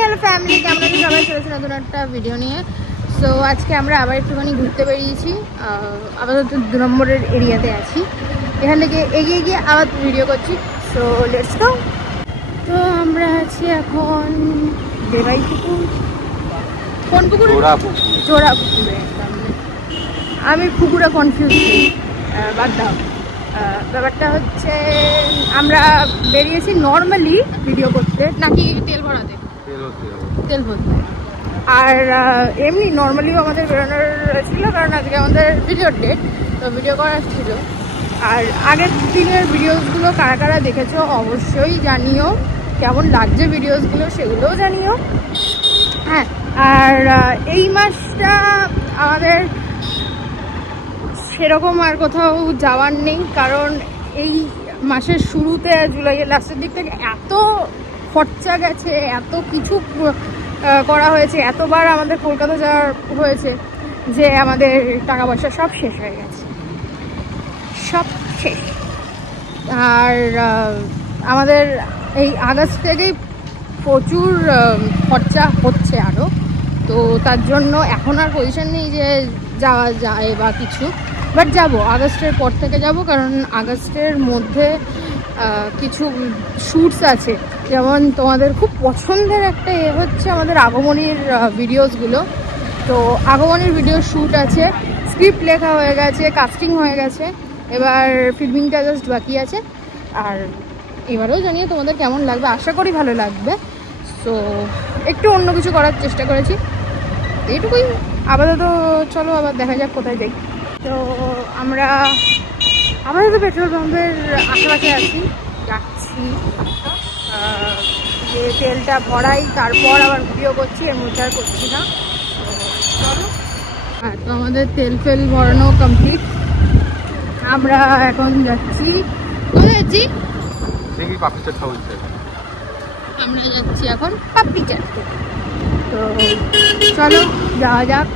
Hello family, কেমন আছেন সবাই? চলেছে নতুন একটা ভিডিও নিয়ে। সো আজকে আমরা আবার একটুখানি ঘুরতে বেরিয়েছি। আপাতত 2 নম্বরের এরিয়াতে আছি। এখান থেকে এগিয়ে গিয়ে আবার ভিডিও করছি। So let's go. তো আমরা আছি এখন দেবাই পুকুর। কোন পুকুরে? জোড়া পুকুরে। আমি পুকুরে কনফিউজ হই, বাদ দাও। ব্যাপারটা হচ্ছে আমরা বেরিয়েছি নর্মালি ভিডিও করতে, নাকি তেল ভরাতে? তেল ভরতে। আর এমনি নর্মালিও আমাদের বেরোনোর ছিল, কারণ আজকে আমাদের ভিডিওর ডেট, তো ভিডিও করার ছিল। আর আগের দিনের ভিডিওসগুলো কারা কারা দেখেছো অবশ্যই জানিও, কেমন লাগছে ভিডিওসগুলো সেগুলোও জানিও। হ্যাঁ, আর এই মাসটা আমাদের সেরকম আর কোথাও যাওয়ার নেই, কারণ এই মাসের শুরুতে জুলাইয়ের লাস্টের দিক থেকে এত খরচা গেছে, এত কিছু করা হয়েছে, এতবার আমাদের কলকাতা যাওয়ার হয়েছে যে আমাদের টাকা পয়সা সব শেষ হয়ে গেছে, সব শেষ। আর আমাদের এই আগস্ট থেকেই প্রচুর খরচা হচ্ছে আরও, তো তার জন্য এখন আর পজিশন নেই যে যাওয়া যায় বা কিছু, বাট যাবো আগস্টের পর থেকে যাব, কারণ আগস্টের মধ্যে কিছু শ্যুটস আছে। যেমন তোমাদের খুব পছন্দের একটা হচ্ছে আমাদের আগমনীর ভিডিওসগুলো। তো আগমনীর ভিডিও শ্যুট আছে, স্ক্রিপ্ট লেখা হয়ে গেছে, কাস্টিং হয়ে গেছে, এবার ফিল্মিংটা জাস্ট বাকি আছে। আর এবারেও জানিয়ে তোমাদের কেমন লাগবে, আশা করি ভালো লাগবে। সো একটু অন্য কিছু করার চেষ্টা করেছি, এইটুকুই। আপাতত চলো আবার দেখা যাক কোথায় যাই। তো আমরা আপাতত পেট্রোল পাম্পের আশেপাশে আছি, যাচ্ছি যে তেলটা ভরাই, তারপর আবার ভিডিও করছি, এর মধ্যে আর করছি না। চলো। হ্যাঁ, তো আমাদের তেল ফেল ভরানো কমপ্লিট। আমরা এখন যাচ্ছি, কোথায় যাচ্ছি? আমরা যাচ্ছি এখন পাপড়ি চাটতে। তো চলো যাওয়া যাক।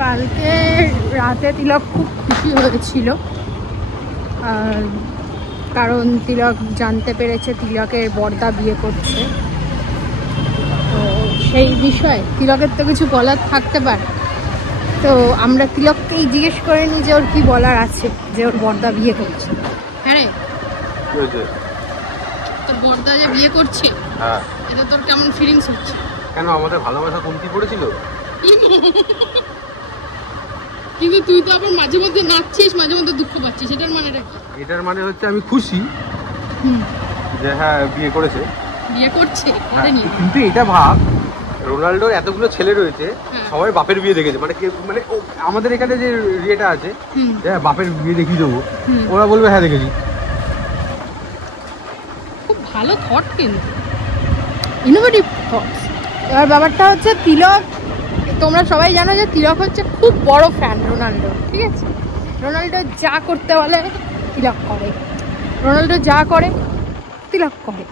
কালকে রাতে তিলক খুব খুশি হয়েছিল, কারণ তিলক জানতে পেরেছে তিলকের বড়দা বিয়ে করছে। তো সেই বিষয়ে তিলকের তো কিছু বলার থাকতে পারে, তো আমরা তিলককেই জিজ্ঞেস করে নিই যে ওর কি বলার আছে যে ওর বড়দা বিয়ে করছে। হ্যাঁ রে, তোর বড়দা যে বিয়ে করছে, এটা তোর কেমন ফিলিংস হচ্ছে? কেন আমাদের ভালোবাসা কমতি পড়েছিল? কিন্তু তুই তো আবার মাঝে মধ্যে নাচছিস, মাঝে মধ্যে দুঃখ পাচ্ছিস, এটার মানেটা কি? এটার মানে হচ্ছে আমি খুশি যে হ্যাঁ বিয়ে করেছে, বিয়ে করছে, করেনি। কিন্তু এটা ভাব, রোনাল্ডোর এতগুলো ছেলে রয়েছে, সবাই বাপের বিয়ে দেখেছে, মানে মানে আমাদের এখানে যে ইয়েটা আছে হ্যাঁ বাপের বিয়ে দেখিয়ে দেবো, ওরা বলবে হ্যাঁ দেখেছি। খুব ভালো থট, কিন্তু ইনোভেটিভ থটস। এবার ব্যাপারটা হচ্ছে তিলক, তোমরা সবাই জানো যে তিলক হচ্ছে খুব বড় ফ্যান রোনাল্ডো, ঠিক আছে? রোনাল্ডো যা করতে বলে তিলক করে, রোনাল্ডো যা করে তিলক করে।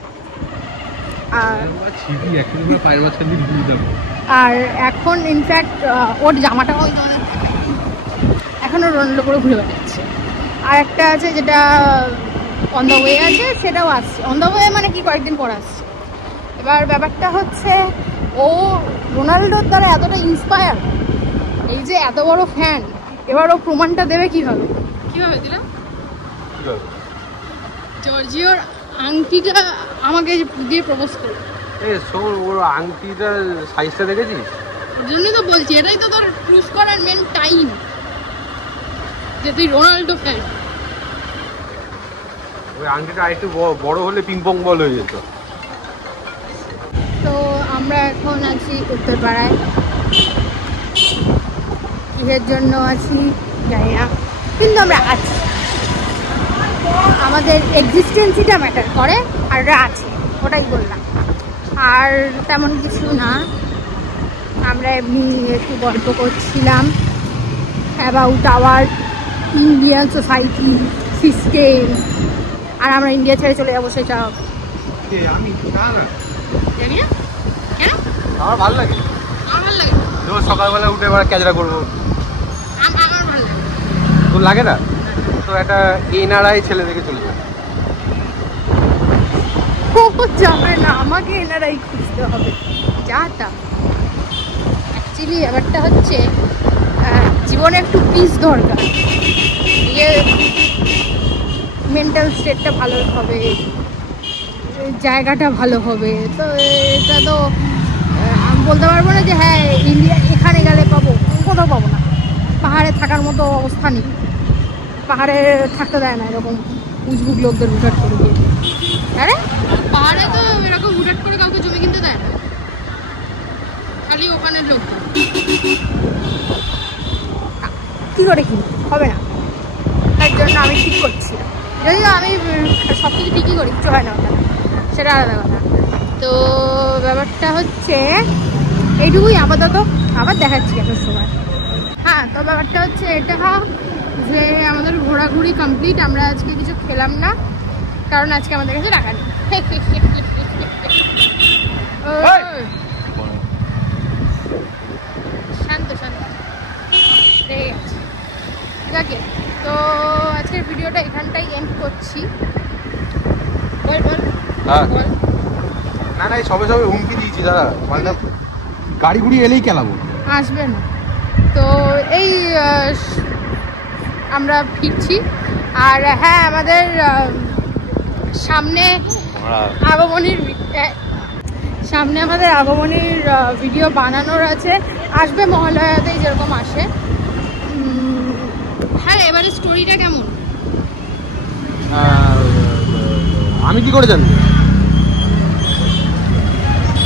আর এখন ইনফ্যাক্ট ওর জামাটা এখনও রোনাল্ডো করে ঘুরে বেড়াচ্ছে। আর একটা আছে যেটা অন দ্য ওয়ে আছে, সেটাও আসছে। অন দ্য ওয়ে মানে কি, কয়েকদিন পর আসছে। এবার ব্যাপারটা হচ্ছে ও রোনাল্ডোর দ্বারা এতটা ইন্সপায়ার, এই যে এত বড় ফ্যান, এবার ও প্রমাণটা দেবে কিভাবে? কিভাবে দিলাম? জর্জিওর আংটিটা আমাকে দিয়ে প্রপোজ করবে। ওর আংটিটার সাইজটা দেখেছিস? ওর জন্যই তো বলছি, এটাই তো তোর প্রুফ করার মেন টাইম যে তুই রোনাল্ডো ফ্যান। ওই আংটিটা আরেকটু বড় হলে পিং পং বল হয়ে যেত। তো আমরা এখন আছি উত্তরপাড়ায়, কিসের জন্য আছি জানি না, কিন্তু আমরা আছি। আমাদের এক্সিস্টেন্সিটা ম্যাটার করে, আর আছে, ওটাই বললাম। আর তেমন কিছু না, আমরা এমনি একটু গল্প করছিলাম about our Indian society system. আর আমরা ইন্ডিয়া ছেড়ে চলে যাবো সেটা জানি না। কেন? আমার ভালো লাগে, আমার ভালো লাগে। সকালবেলা উঠে এবার ক্যাজরা করবো, আমার ভালো লাগে। তোর লাগে না? তো একটা এনআরআই ছেলে দেখে চলে যায়। ও যাবে না, আমাকে এনারাই খুঁজতে হবে যা তা। অ্যাকচুয়ালি ব্যাপারটা হচ্ছে জীবনে একটু পিস দরকার, মেন্টাল স্টেটটা ভালো হবে, জায়গাটা ভালো হবে। তো এটা তো আমি বলতে পারবো না যে হ্যাঁ ইন্ডিয়া এখানে গেলে পাবো, কোথাও পাবো না। পাহাড়ে থাকার মতো অবস্থা নেই, পাহাড়ে থাকতে দেয় না এরকম উজবুক লোকদের হুটহাট করে দিয়ে। আরে পাহাড়ে তো এরকম হুটহাট করে কাউকে জমি কিনতে দেয় না, খালি ওখানের লোক। কী করে কিনবো, হবে না, তার জন্য আমি ঠিক করছি। যদিও আমি সব কিছু ঠিকই করি, কিছু হয় না ওখানে, সেটা আলাদা কথা। তো ব্যাপারটা হচ্ছে এইটুকুই আপাতত, আবার দেখাচ্ছি একটা সময়। হ্যাঁ, তো ব্যাপারটা হচ্ছে এটা যে আমাদের ঘোরাঘুরি কমপ্লিট। আমরা আজকে কিছু খেলাম না, কারণ আজকে আমাদের কাছে টাকা নেই। শান্ত শান্ত রেগে গেছে। ঠিক আছে, তো আজকের ভিডিওটা এখানটাই এন্ড করছি। বল বল বল। না না, সবে সবে হুমকি দিয়েছি দাদা, মানে গাড়ি ঘুড়ি এলেই খেলাবো, আসবে না। তো এই আমরা ফিরছি। আর হ্যাঁ, আমাদের সামনে আগমনীর ভিডিও বানানোর আছে, আসবে মহালয়াতেই যেরকম আসে। হ্যাঁ, এবারে স্টোরিটা কেমন আমি কি করে জানি?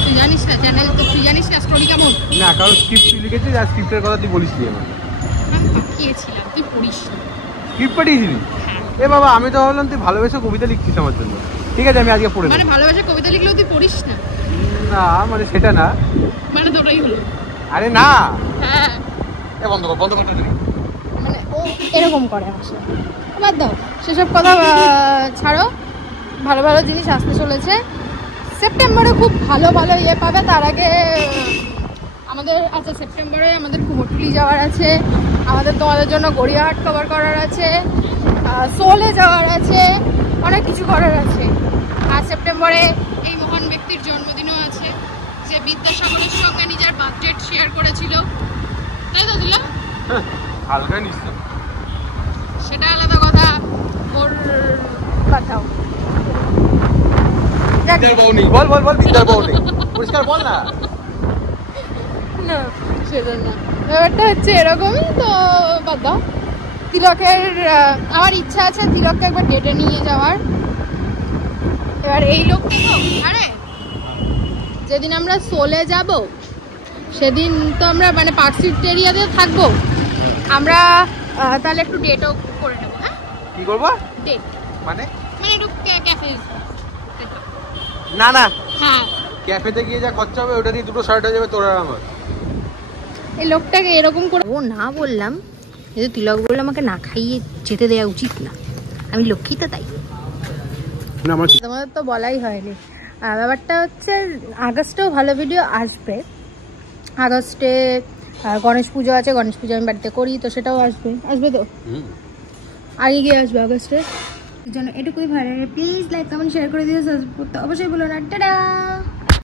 তুই জানিস না, চ্যানেল তো তুই জানিস না স্টোরি কেমন? না, কারণ স্ক্রিপ্ট তুই লিখেছিস, আর স্ক্রিপ্টের কথা তুই বলিস নি। আমি পাঠিয়েছিলাম, তুই পড়িস না। স্ক্রিপ্ট পাঠিয়েছিলি? এ বাবা, আমি তো ভাবলাম তুই ভালোবেসে কবিতা লিখছিস আমার জন্য। ঠিক আছে, আমি আজকে পড়ে মানে ভালোবাসা কবিতা লিখলেও তুই পড়িস না? না মানে সেটা না, মানে দুটোই হলো। আরে না, হ্যাঁ বন্ধ করতে দিবি। মানে ও এরকম করে আমার সাথে। বাদ দাও সেসব কথা, ছাড়ো। ভালো ভালো জিনিস আসতে চলেছে সেপ্টেম্বরে, খুব ভালো ভালো ইয়ে পাবে। তার আগে আমাদের সেপ্টেম্বরে আমাদের কুমোরটুলি যাওয়ার আছে, আমাদের তোমাদের জন্য গড়িয়াহাট কভার করার আছে, সোলে যাওয়ার আছে, অনেক কিছু করার আছে। আর সেপ্টেম্বরে এই মহান ব্যক্তির জন্মদিনও আছে, যে বিদ্যাসাগরের সঙ্গে নিজের বার্থডে শেয়ার করেছিল, তাই তো দিলাম। হালকা নিশ্চয়, সেটা আলাদা কথা, ওর কথাও। বল বিদ্যার বউ নেই, পরিষ্কার বল না। না সেটা না, ব্যাপারটা হচ্ছে এরকমই। তো বাদ দাও। তিলকের আমার ইচ্ছা আছে তিলককে একবার ডেটে নিয়ে যাওয়ার। এবার এই লোকটা তো, আরে যেদিন আমরা সোলে যাব সেদিন তো আমরা মানে পার্ক স্ট্রিট এরিয়াতে থাকবো আমরা, তাহলে একটু ডেটও করে নেবো। হ্যাঁ, কি করবো? ডেট মানে একটু ক্যাফে। না না, হ্যাঁ, ক্যাফেতে গিয়ে যা খরচা হবে ওটা দিয়ে দুটো শার্ট হয়ে যাবে তোর আর আমার। এই লোকটাকে এরকম করে ও না বললাম, কিন্তু তিলক বললে আমাকে না খাইয়ে যেতে দেওয়া উচিত না, আমি লক্ষ্মী তো তাই। তোমাদের তো বলাই হয়নি। ব্যাপারটা হচ্ছে আগস্টেও ভালো ভিডিও আসবে। আগস্টে গণেশ পুজো আছে, গণেশ পুজো আমি বাড়িতে করি, তো সেটাও আসবে তো আগে গিয়ে আসবে আগস্টে। এই জন্য এটুকুই ভালো লাগে। প্লিজ লাইক কমেন্ট শেয়ার করে দিও, সাবস্ক্রাইব করতে অবশ্যই বলো না। টাটা।